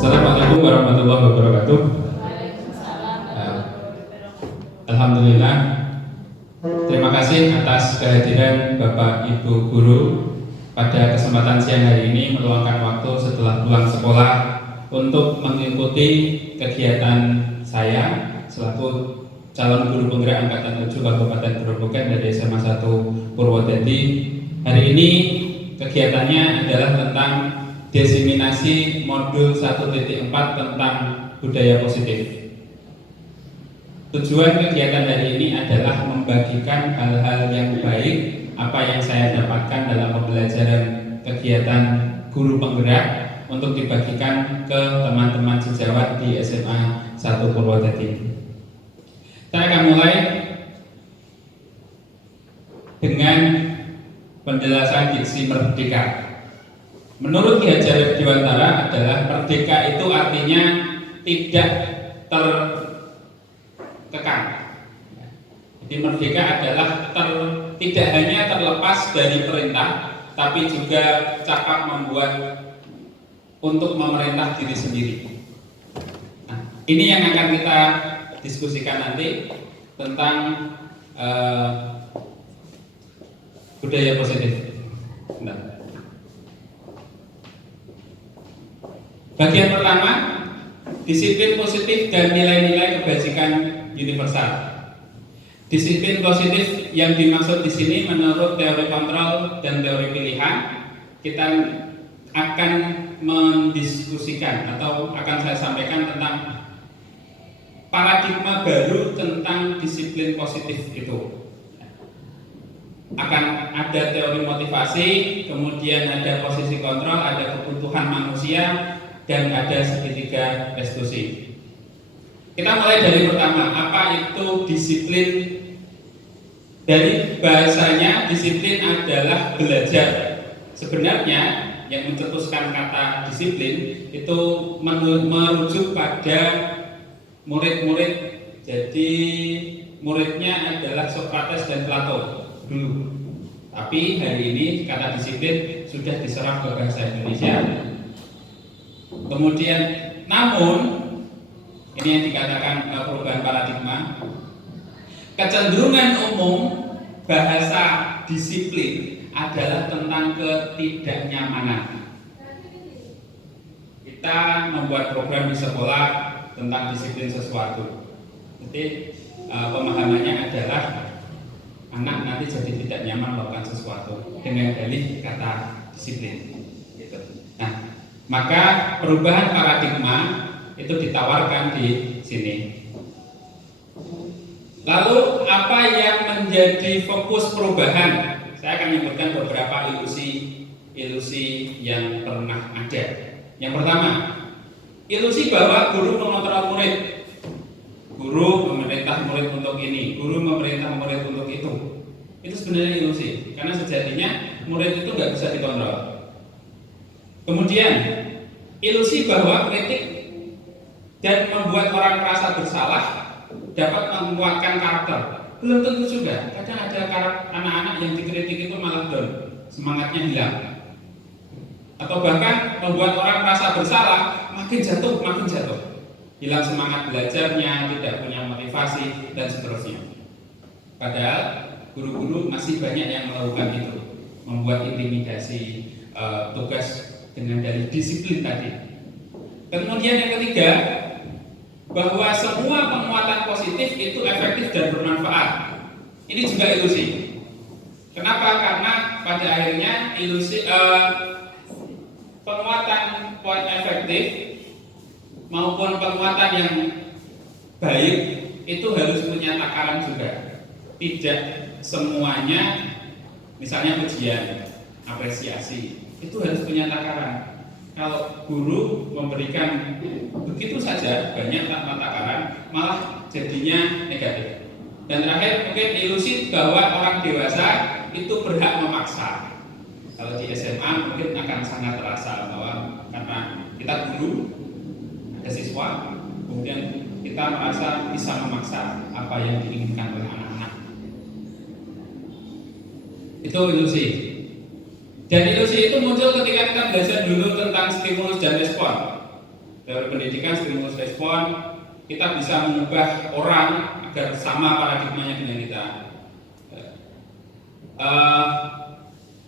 Assalamualaikum warahmatullahi wabarakatuh. Alhamdulillah. Terima kasih atas kehadiran Bapak Ibu Guru pada kesempatan siang hari ini meluangkan waktu setelah pulang sekolah untuk mengikuti kegiatan saya selaku calon guru penggerak angkatan 7 Kabupaten Grobogan dari SMA 1 Purwodadi. Hari ini kegiatannya adalah tentang diseminasi modul 1.4 tentang budaya positif. Tujuan kegiatan hari ini adalah membagikan hal-hal yang baik apa yang saya dapatkan dalam pembelajaran kegiatan guru penggerak untuk dibagikan ke teman-teman sejawat di SMA 1 Purwodadi. Saya akan mulai dengan penjelasan diksi merdeka. Menurut Ki Hajar Dewantara adalah merdeka itu artinya tidak terkekang. Jadi merdeka adalah tidak hanya terlepas dari perintah, tapi juga cakap membuat untuk memerintah diri sendiri. Nah, ini yang akan kita diskusikan nanti tentang budaya positif. Nah. Bagian pertama, disiplin positif dan nilai-nilai kebajikan universal. Disiplin positif yang dimaksud di sini menurut teori kontrol dan teori pilihan, kita akan mendiskusikan atau akan saya sampaikan tentang paradigma baru tentang disiplin positif itu. Akan ada teori motivasi, kemudian ada posisi kontrol, ada kebutuhan manusia, dan ada segitiga restitusi. Kita mulai dari pertama, apa itu disiplin? Dari bahasanya, disiplin adalah belajar. Sebenarnya yang mencetuskan kata disiplin itu merujuk pada murid-murid. Jadi muridnya adalah Socrates dan Plato dulu. Tapi hari ini kata disiplin sudah diserap ke bahasa Indonesia. Kemudian, namun ini yang dikatakan perubahan paradigma. Kecenderungan umum bahasa disiplin adalah tentang ketidaknyamanan. Kita membuat program di sekolah tentang disiplin sesuatu. Jadi pemahamannya adalah anak nanti jadi tidak nyaman melakukan sesuatu dengan dalih kata disiplin. Gitu. Nah, maka perubahan paradigma itu ditawarkan di sini. Lalu apa yang menjadi fokus perubahan? Saya akan menyebutkan beberapa ilusi yang pernah ada. Yang pertama, ilusi bahwa guru mengontrol murid. Guru memerintah murid untuk ini, guru memerintah murid untuk itu. Itu sebenarnya ilusi, karena sejatinya murid itu nggak bisa dikontrol. Kemudian, ilusi bahwa kritik dan membuat orang merasa bersalah dapat menguatkan karakter. Belum tentu juga. Kadang ada anak-anak yang dikritik itu malah down, semangatnya hilang. Atau bahkan membuat orang merasa bersalah, makin jatuh. Hilang semangat belajarnya, tidak punya motivasi, dan seterusnya. Padahal guru-guru masih banyak yang melakukan itu, membuat intimidasi tugas dengan dari disiplin tadi. Kemudian yang ketiga, bahwa semua penguatan positif itu efektif dan bermanfaat. Ini juga ilusi. Kenapa? Karena pada akhirnya ilusi penguatan poin efektif maupun penguatan yang baik itu harus punya takaran juga. Tidak semuanya, misalnya pujian, apresiasi, itu harus punya takaran. Kalau guru memberikan begitu saja banyak tanpa takaran, malah jadinya negatif. Dan terakhir mungkin ilusi bahwa orang dewasa itu berhak memaksa. Kalau di SMA mungkin akan sangat terasa bahwa karena kita guru, ada siswa, kemudian kita merasa bisa memaksa apa yang diinginkan oleh anak-anak. Itu ilusi. Dan ilusi itu muncul ketika kita belajar dulu tentang stimulus dan respon. Teori pendidikan stimulus respon, kita bisa mengubah orang agar sama paradigmanya dengan kita.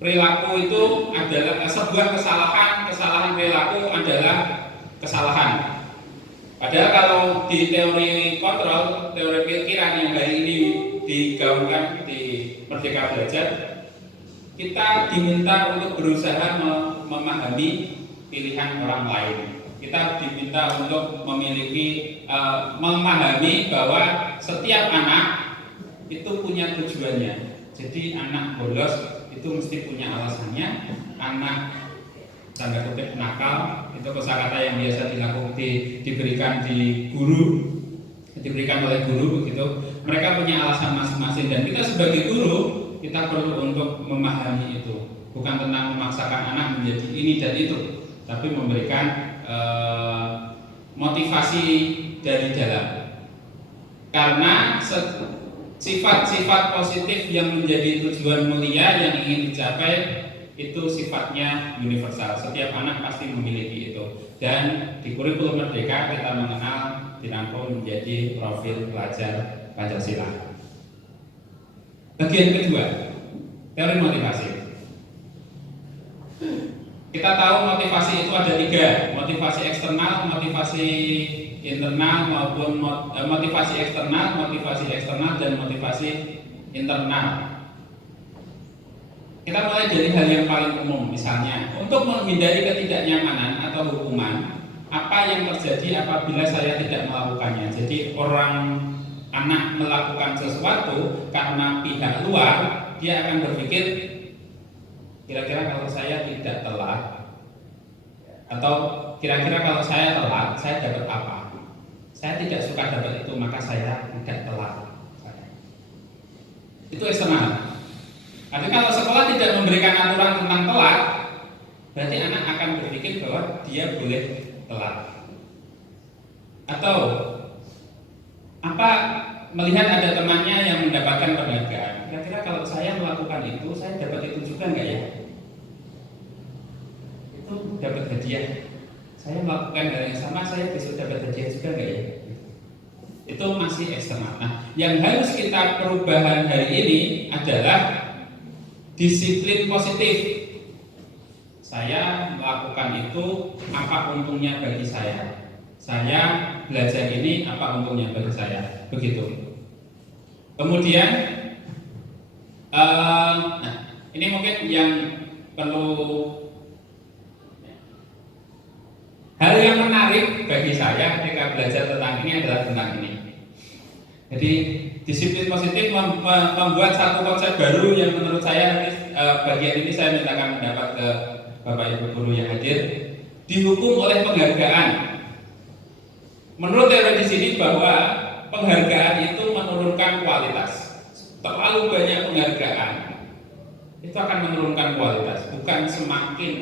Perilaku itu adalah sebuah kesalahan perilaku adalah kesalahan. Padahal kalau di teori kontrol, teori pikiran yang hari ini digaungkan di Merdeka Belajar, kita diminta untuk berusaha memahami pilihan orang lain. Kita diminta untuk memahami bahwa setiap anak itu punya tujuannya. Jadi anak bolos itu mesti punya alasannya. Anak tanda kutip nakal itu kosakata yang biasa diberikan oleh guru begitu. Mereka punya alasan masing-masing dan kita sebagai guru kita perlu untuk memahami itu. Bukan tentang memaksakan anak menjadi ini dan itu, tapi memberikan motivasi dari dalam. Karena sifat-sifat positif yang menjadi tujuan mulia yang ingin dicapai itu sifatnya universal. Setiap anak pasti memiliki itu. Dan di kurikulum Merdeka kita mengenal dirangkum menjadi profil pelajar Pancasila. Bagian kedua, teori motivasi. Kita tahu motivasi itu ada tiga, motivasi eksternal, motivasi internal maupun motivasi eksternal, dan motivasi internal. Kita mulai dari hal yang paling umum, misalnya untuk menghindari ketidaknyamanan atau hukuman, apa yang terjadi apabila saya tidak melakukannya. Jadi anak melakukan sesuatu karena pihak luar, dia akan berpikir kira-kira kalau saya tidak telat, atau kira-kira kalau saya telat, saya dapat apa? Saya tidak suka dapat itu, maka saya tidak telat. Itu eksternal. Tapi kalau sekolah tidak memberikan aturan tentang telat, berarti anak akan berpikir bahwa dia boleh telat. Atau melihat ada temannya yang mendapatkan penghargaan, kira-kira kalau saya melakukan itu, saya dapat itu juga enggak ya? Itu dapat hadiah. Saya melakukan hal yang sama, saya besok dapat hadiah juga enggak ya? Itu masih eksternal. Nah, yang harus kita perubahan hari ini adalah disiplin positif. Saya melakukan itu, apa untungnya bagi saya? Saya belajar ini, apa untungnya bagi saya? Begitu. Kemudian, ini mungkin yang perlu, hal yang menarik bagi saya ketika belajar tentang ini adalah tentang ini. Jadi disiplin positif membuat satu konsep baru yang menurut saya bagian ini saya mintakan pendapat ke Bapak Ibu guru yang hadir. Dihukum oleh penghargaan. Menurut teori di sini bahwa penghargaan itu menurunkan kualitas. Terlalu banyak penghargaan itu akan menurunkan kualitas, bukan semakin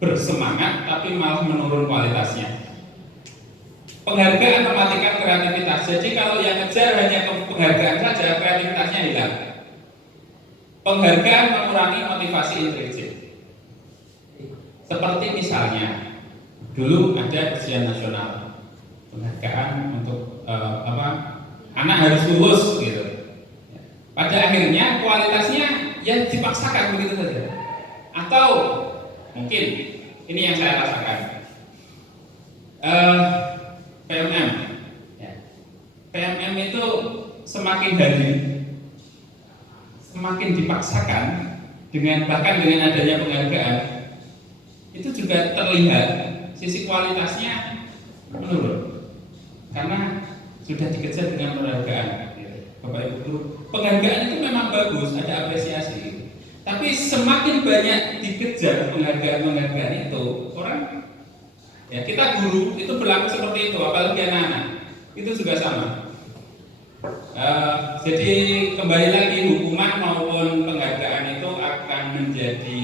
bersemangat tapi malah menurun kualitasnya. Penghargaan mematikan kreativitas. Jadi kalau yang ngejar hanya penghargaan saja, kreativitasnya hilang. Penghargaan mengurangi motivasi intrinsik. Seperti misalnya dulu ada ujian nasional, penghargaan untuk anak harus lulus gitu. Pada akhirnya kualitasnya yang dipaksakan begitu saja. Atau mungkin ini yang saya rasakan. PMM, PMM itu semakin hari semakin dipaksakan bahkan dengan adanya penghargaan, itu juga terlihat sisi kualitasnya menurun karena sudah dikejar dengan penghargaan. Bapak Ibu guru, penghargaan itu memang bagus, ada apresiasi. Tapi semakin banyak dikejar penghargaan itu, orang, ya kita guru itu berlaku seperti itu, apalagi anak-anak itu juga sama. Jadi kembali lagi, hukuman maupun penghargaan itu akan menjadi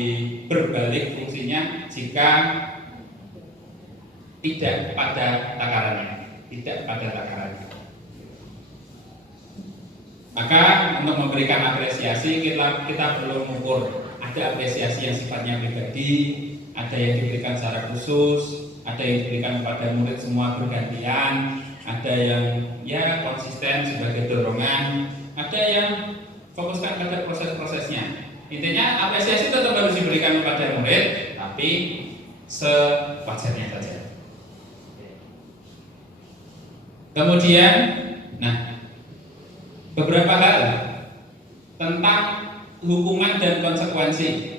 berbalik fungsinya jika tidak pada takarannya. Maka untuk memberikan apresiasi kita perlu mengukur, ada apresiasi yang sifatnya pribadi, ada yang diberikan secara khusus, ada yang diberikan kepada murid semua bergantian, ada yang ya konsisten sebagai dorongan, ada yang fokuskan pada proses-prosesnya. Intinya apresiasi tetap harus diberikan kepada murid, tapi sewajarnya saja. Kemudian, beberapa hal tentang hukuman dan konsekuensi.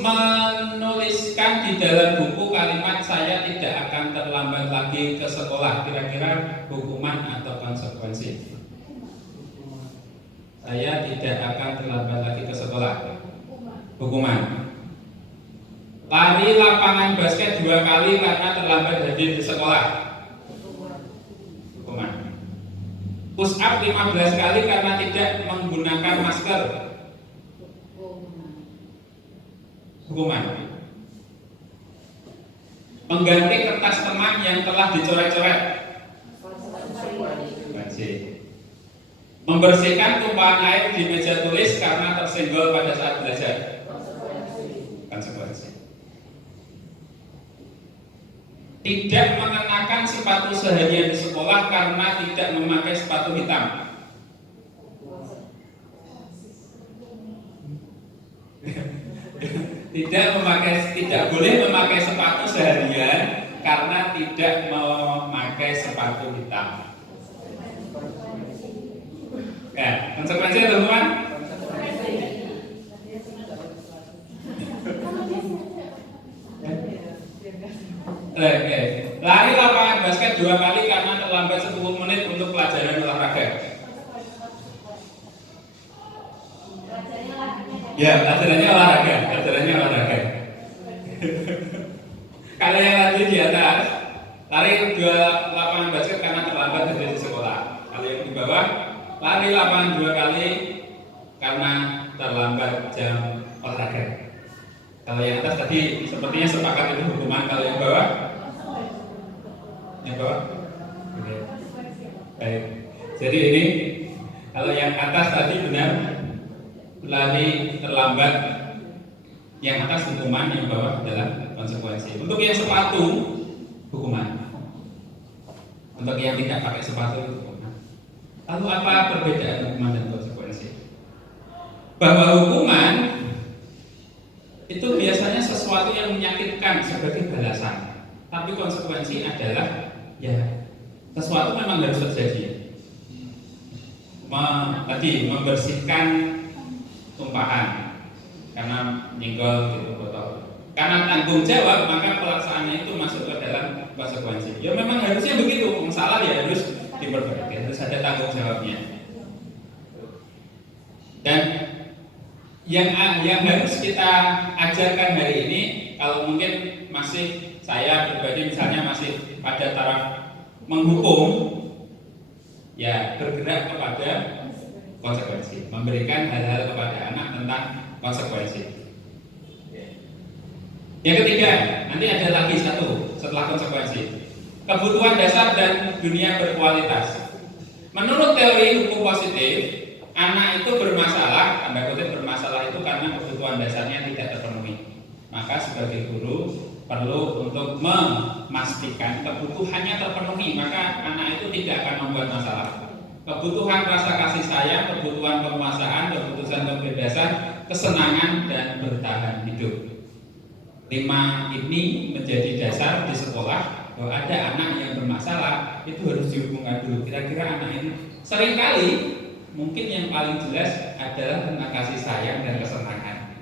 Menuliskan di dalam buku kalimat saya tidak akan terlambat lagi ke sekolah. Kira-kira hukuman atau konsekuensi? Saya tidak akan terlambat lagi ke sekolah. Hukuman. Lari lapangan basket 2 kali karena terlambat hadir di sekolah. Hukuman. Push up 15 kali karena tidak menggunakan masker. Hukuman. Mengganti kertas teman yang telah dicoret-coret. Membersihkan tumpahan air di meja tulis karena tersenggol pada saat belajar. Konsekuensi. Tidak mengenakan sepatu seharian di sekolah karena tidak memakai sepatu hitam. Tidak boleh memakai sepatu seharian karena tidak memakai sepatu hitam. Ya, konsekuensinya teman-teman. Lari lapangan basket 2 kali karena terlambat 10 menit untuk pelajaran olahraga. Ya, pelajarannya olahraga. Kalau yang tadi di atas, lari 2 lapangan basket karena terlambat dari sekolah. Kalau yang di bawah, lari lapangan 2 kali karena terlambat jam olahraga. Kalau yang atas tadi sepertinya sepakat itu hukuman. Kalau yang bawah? Yang bawah? Oke. Baik. Jadi ini kalau yang atas tadi benar, lari terlambat, yang atas hukuman, yang bawah adalah konsekuensi. Untuk yang sepatu, hukuman. Untuk yang tidak pakai sepatu, hukuman. Lalu apa perbedaan hukuman dan konsekuensi? Bahwa hukuman itu biasanya sesuatu yang menyakitkan sebagai balasan, tapi konsekuensi adalah ya sesuatu memang harus terjadi. Tadi membersihkan tumpahan karena nyenggol gitu botol. Karena tanggung jawab, maka pelaksanaannya itu masuk ke dalam konsekuensi. Ya memang harusnya begitu. Salah ya harus diperbaiki, harus ada tanggung jawabnya. Dan yang harus kita ajarkan hari ini, kalau mungkin masih saya pribadi misalnya masih pada taraf menghukum, ya bergerak kepada konsekuensi, memberikan hal-hal kepada anak tentang konsekuensi. Yang ketiga, nanti ada lagi satu setelah konsekuensi, kebutuhan dasar dan dunia berkualitas. Menurut teori hukum positif, anak itu bermasalah, tanda kutip bermasalah itu karena kebutuhan dasarnya tidak terpenuhi. Maka sebagai guru perlu untuk memastikan kebutuhannya terpenuhi, maka anak itu tidak akan membuat masalah. Kebutuhan rasa kasih sayang, kebutuhan penguasaan, kebutuhan kebebasan, kesenangan dan bertahan hidup. 5 ini menjadi dasar di sekolah. Kalau ada anak yang bermasalah, itu harus dihubungkan dulu. Kira-kira anak ini seringkali mungkin yang paling jelas adalah tentang kasih sayang dan kesenangan.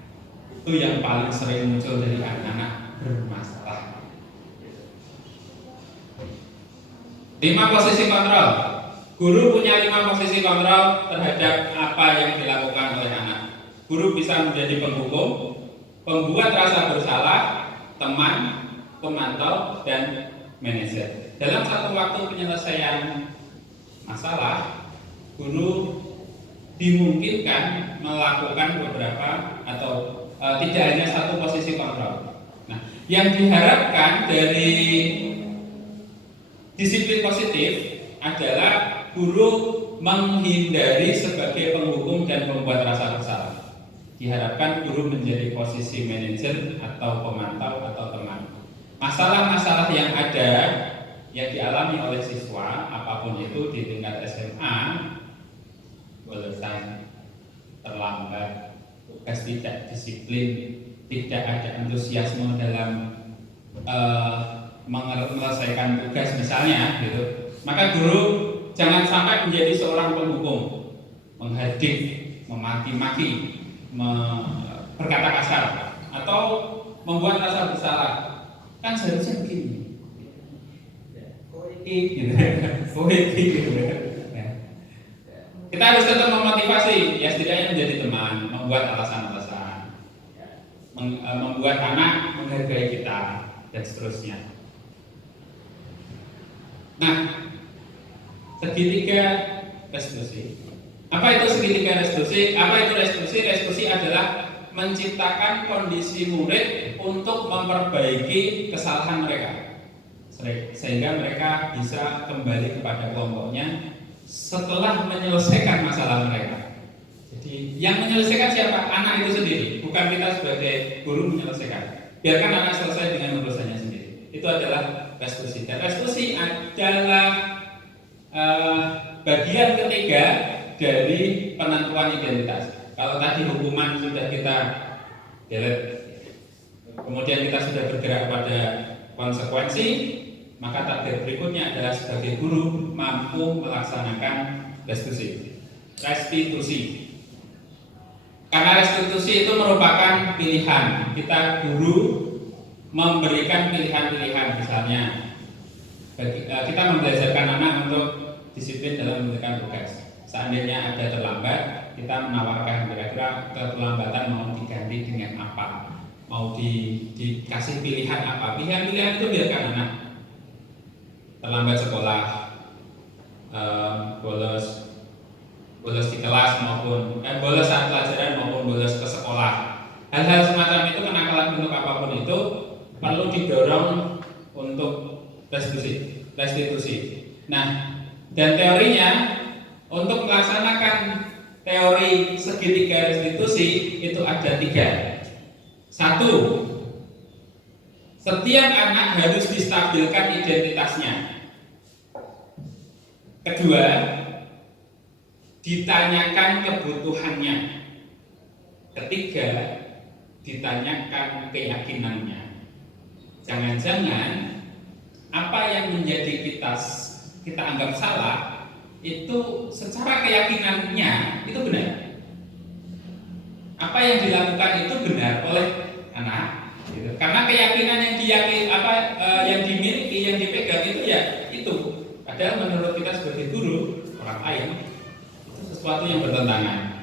Itu yang paling sering muncul dari anak-anak bermasalah. 5 posisi kontrol. Guru punya 5 posisi kontrol terhadap apa yang dilakukan oleh anak. Guru bisa menjadi penghukum, pembuat rasa bersalah, teman, pemantau, dan manajer. Dalam satu waktu penyelesaian masalah, guru dimungkinkan melakukan beberapa atau tidak hanya satu posisi kontrol. Nah, yang diharapkan dari disiplin positif adalah guru menghindari sebagai penghukum dan pembuat rasa bersalah. Diharapkan guru menjadi posisi manajer atau pemantau atau teman. Masalah-masalah yang ada yang dialami oleh siswa apapun itu di tingkat SMA, bolesan, terlambat, tugas tidak disiplin, tidak ada antusiasme dalam menyelesaikan tugas misalnya gitu, maka guru jangan sampai menjadi seorang penghukum, menghardik, memaki-maki, berkata kasar, atau membuat rasa bersalah. Kan seharusnya begini, gitu. Kita harus tetap memotivasi, ya setidaknya menjadi teman, membuat alasan-alasan, membuat anak menghargai kita, dan seterusnya. Nah, segitiga restitusi. Apa itu segitiga restitusi? Apa itu restitusi? Restitusi adalah menciptakan kondisi murid untuk memperbaiki kesalahan mereka, sehingga mereka bisa kembali kepada kelompoknya setelah menyelesaikan masalah mereka. Jadi yang menyelesaikan siapa? Anak itu sendiri, bukan kita sebagai guru menyelesaikan. Biarkan anak selesai dengan urusannya sendiri. Itu adalah restitusi. Dan restitusi adalah bagian ketiga dari penentuan identitas. Kalau tadi hukuman sudah kita delete, kemudian kita sudah bergerak pada konsekuensi, maka target berikutnya adalah sebagai guru mampu melaksanakan restitusi. Karena restitusi itu merupakan pilihan. Kita guru memberikan pilihan-pilihan, misalnya kita membelajarkan anak untuk disiplin dalam mengerjakan tugas. Seandainya ada terlambat, kita menawarkan kira-kira keterlambatan mau diganti dengan apa, mau dikasih pilihan apa. Pilihan-pilihan itu biarkan anak. Terlambat sekolah, bolos di kelas maupun bolos saat pelajaran maupun bolos ke sekolah. Hal-hal semacam itu, kenakalan bentuk apapun itu perlu didorong untuk restitusi. Nah, dan teorinya untuk melaksanakan teori segitiga restitusi itu ada 3. 1, setiap anak harus distabilkan identitasnya. 2, ditanyakan kebutuhannya. 3, ditanyakan keyakinannya. Jangan-jangan apa yang menjadi kita anggap salah itu secara keyakinannya itu benar. Apa yang dilakukan itu benar oleh anak, gitu. Karena keyakinan yang dimiliki, yang dipegang itu ya itu. Padahal menurut kita sebagai guru, orang lain itu sesuatu yang bertentangan.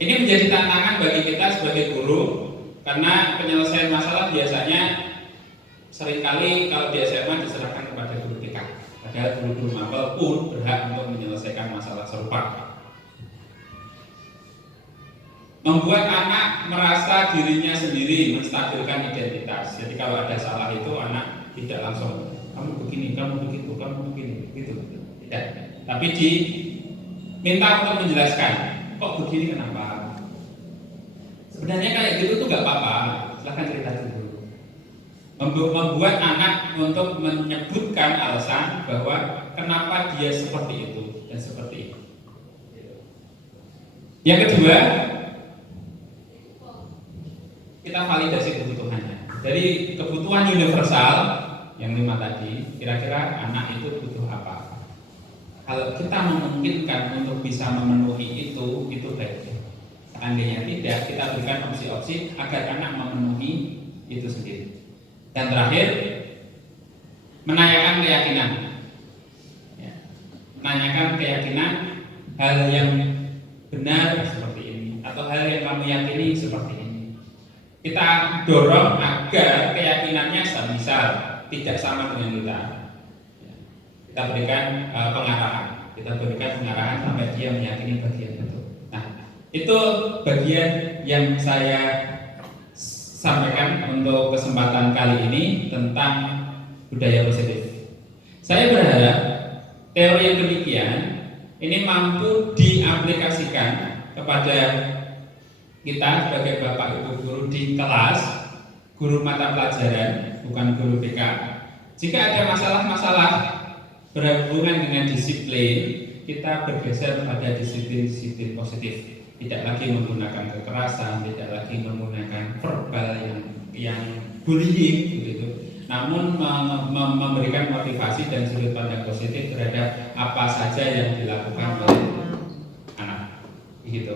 Ini menjadi tantangan bagi kita sebagai guru, karena penyelesaian masalah biasanya seringkali kalau di SMA diserahkan kepada guru TK. Padahal guru-guru mapel pun berhak untuk menyelesaikan masalah serupa. Membuat anak merasa dirinya sendiri, menstabilkan identitas. Jadi kalau ada salah itu anak tidak langsung kamu begini, kamu begitu, kamu begini, gitu. Tidak. Tapi diminta untuk menjelaskan, kok begini kenapa? Sebenarnya kayak gitu tuh nggak apa-apa. Silahkan cerita dulu. Membuat anak untuk menyebutkan alasan bahwa kenapa dia seperti itu dan seperti itu. Yang kedua, kita validasi kebutuhannya. Dari kebutuhan universal yang 5 tadi, kira-kira anak itu butuh apa? Kalau kita memungkinkan untuk bisa memenuhi itu baik. Seandainya tidak, kita berikan opsi-opsi agar anak memenuhi itu sendiri. Dan terakhir, menanyakan keyakinan. Menanyakan keyakinan hal yang benar seperti ini atau hal yang kamu yakini seperti ini. Kita dorong agar keyakinannya semisal tidak sama dengan kita. Kita berikan pengarahan, sampai dia meyakini bagian itu. Nah, itu bagian yang saya sampaikan untuk kesempatan kali ini tentang budaya positif. Saya berharap teori yang demikian ini mampu diaplikasikan kepada kita sebagai Bapak Ibu guru di kelas, guru mata pelajaran, bukan guru BK. Jika ada masalah-masalah berhubungan dengan disiplin, kita bergeser pada disiplin-disiplin positif. Tidak lagi menggunakan kekerasan, tidak lagi menggunakan verbal yang bullying gitu. Namun memberikan motivasi dan sudut pandang positif terhadap apa saja yang dilakukan oleh anak. Gitu.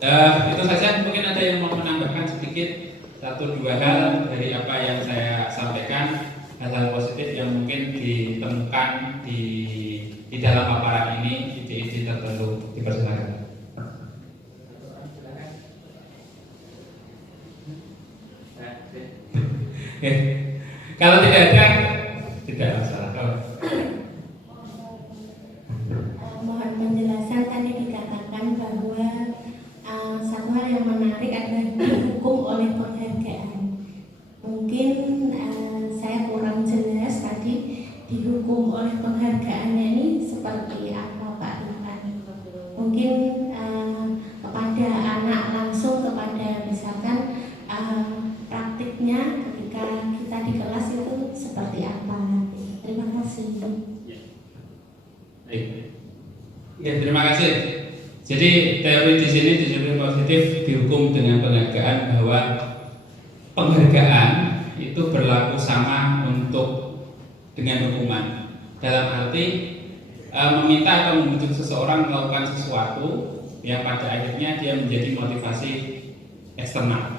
Itu saja. Mungkin ada yang mau menambahkan sedikit satu dua hal dari apa yang saya sampaikan, hal-hal positif yang mungkin ditemukan di dalam paparan ini, ide-ide tertentu. Dipersilakan. Kalau tidak ada, tidak masalah. Mohon penjelasan, tadi dikatakan bahwa satu hal yang menarik adalah dihukum oleh penghargaan. Mungkin saya kurang jelas tadi dihukum oleh penghargaannya ini seperti apa Pak Irfan? Mungkin kepada anak langsung, kepada misalkan praktiknya ketika kita di kelas itu seperti apa? Terima kasih. Ya, terima kasih. Jadi teori di sini disiplin positif dihukum dengan penghargaan, bahwa penghargaan itu berlaku sama untuk dengan hukuman. Dalam arti meminta atau membujuk seseorang melakukan sesuatu yang pada akhirnya dia menjadi motivasi eksternal.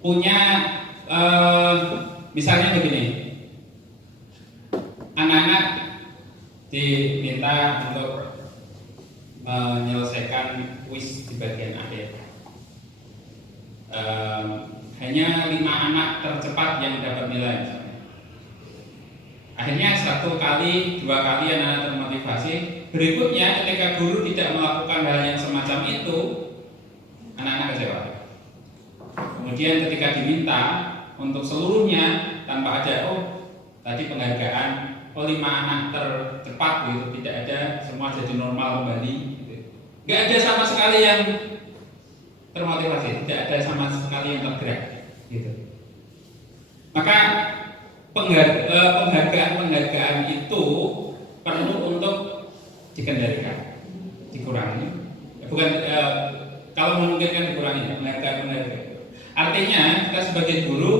Punya misalnya begini, anak-anak diminta untuk menyelesaikan kuis di bagian akhir. Hanya 5 anak tercepat yang dapat nilai. Akhirnya 1 kali, 2 kali anak-anak termotivasi. Berikutnya ketika guru tidak melakukan hal yang semacam itu, anak-anak kecewa. Kemudian ketika diminta untuk seluruhnya tanpa ada tadi penghargaan, 5 anak tercepat gitu, tidak ada, semua jadi normal kembali gitu. Gak ada sama sekali yang termotivasi, tidak ada sama sekali yang tergerak gitu. Maka penghargaan itu perlu untuk dikendalikan, dikurangi. Bukan kalau memungkinkan dikurangi penghargaan. Artinya kita sebagai guru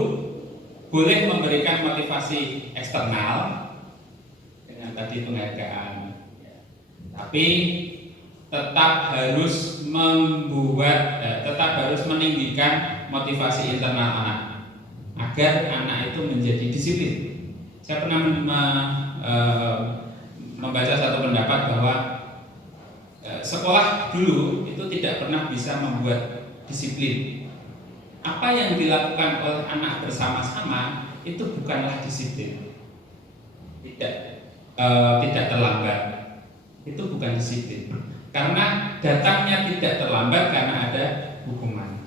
boleh memberikan motivasi eksternal dengan tadi penghargaan, tapi tetap harus tetap harus meninggikan motivasi internal anak agar anak itu menjadi disiplin. Saya pernah membaca satu pendapat bahwa sekolah dulu itu tidak pernah bisa membuat disiplin. Apa yang dilakukan oleh anak bersama-sama itu bukanlah disiplin. Tidak terlambat. Itu bukan disiplin. Karena datangnya tidak terlambat karena ada hukuman.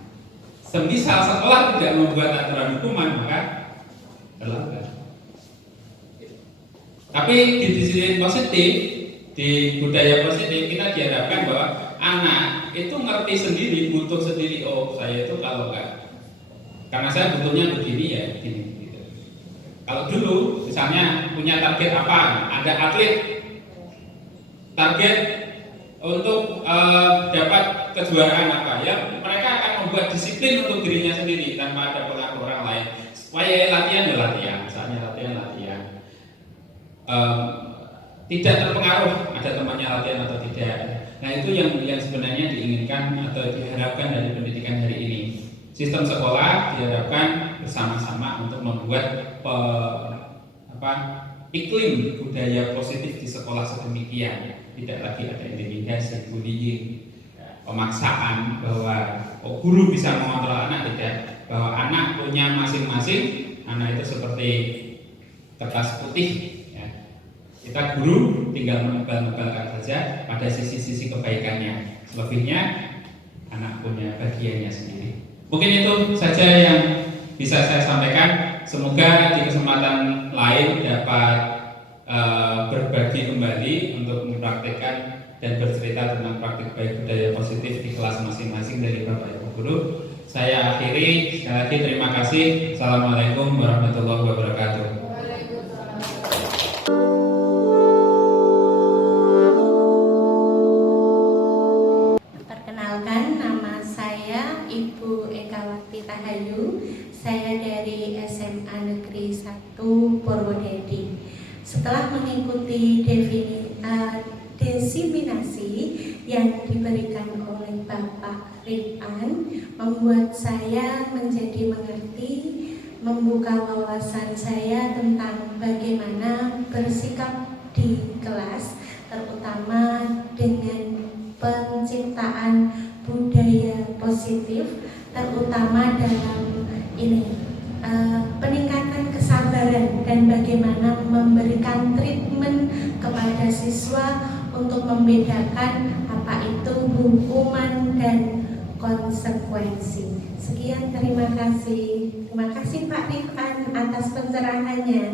Semisal sekolah tidak membuat aturan hukuman, maka terlambat. Tapi di disiplin positif, di budaya positif, kita diharapkan bahwa anak itu ngerti sendiri, butuh sendiri. Saya itu kalau enggak, karena saya butuhnya begini ya begini gitu. Kalau dulu misalnya punya target apa, ada atlet target untuk dapat kejuaraan apa, ya mereka akan membuat disiplin untuk dirinya sendiri tanpa ada pengaruh orang lain. Supaya latihan ya latihan, misalnya latihan. Tidak terpengaruh ada temannya latihan atau tidak. Nah itu yang sebenarnya diinginkan atau diharapkan dari pendidikan hari ini. Sistem sekolah diharapkan bersama-sama untuk membuat iklim budaya positif di sekolah sedemikian. Tidak lagi ada intimidasi, bullying, pemaksaan bahwa guru bisa mengontrol anak, tidak. Bahwa anak punya masing-masing, anak itu seperti kertas putih. Ya. Kita guru tinggal menebal-nebalkan saja pada sisi-sisi kebaikannya. Selebihnya anak punya bagiannya sendiri. Mungkin itu saja yang bisa saya sampaikan. Semoga di kesempatan lain dapat berbagi kembali untuk mempraktikkan dan bercerita tentang praktik baik budaya positif di kelas masing-masing dari Bapak Ibu Guru. Saya akhiri, sekali lagi terima kasih. Assalamualaikum warahmatullahi wabarakatuh. Perkenalkan, nama saya Ibu Ekawati Rahayu. Saya dari SMA Negeri 1 Purwodadi. Setelah mengikuti desiminasi yang diberikan oleh Bapak Rifan, membuat saya menjadi mengerti, membuka wawasan saya tentang bagaimana bersikap di kelas, terutama dengan penciptaan budaya positif, terutama dalam peningkatan kesabaran dan bagaimana memberikan treatment kepada siswa untuk membedakan apa itu hukuman dan konsekuensi. Sekian, terima kasih. Terima kasih Pak Rifan atas pencerahannya.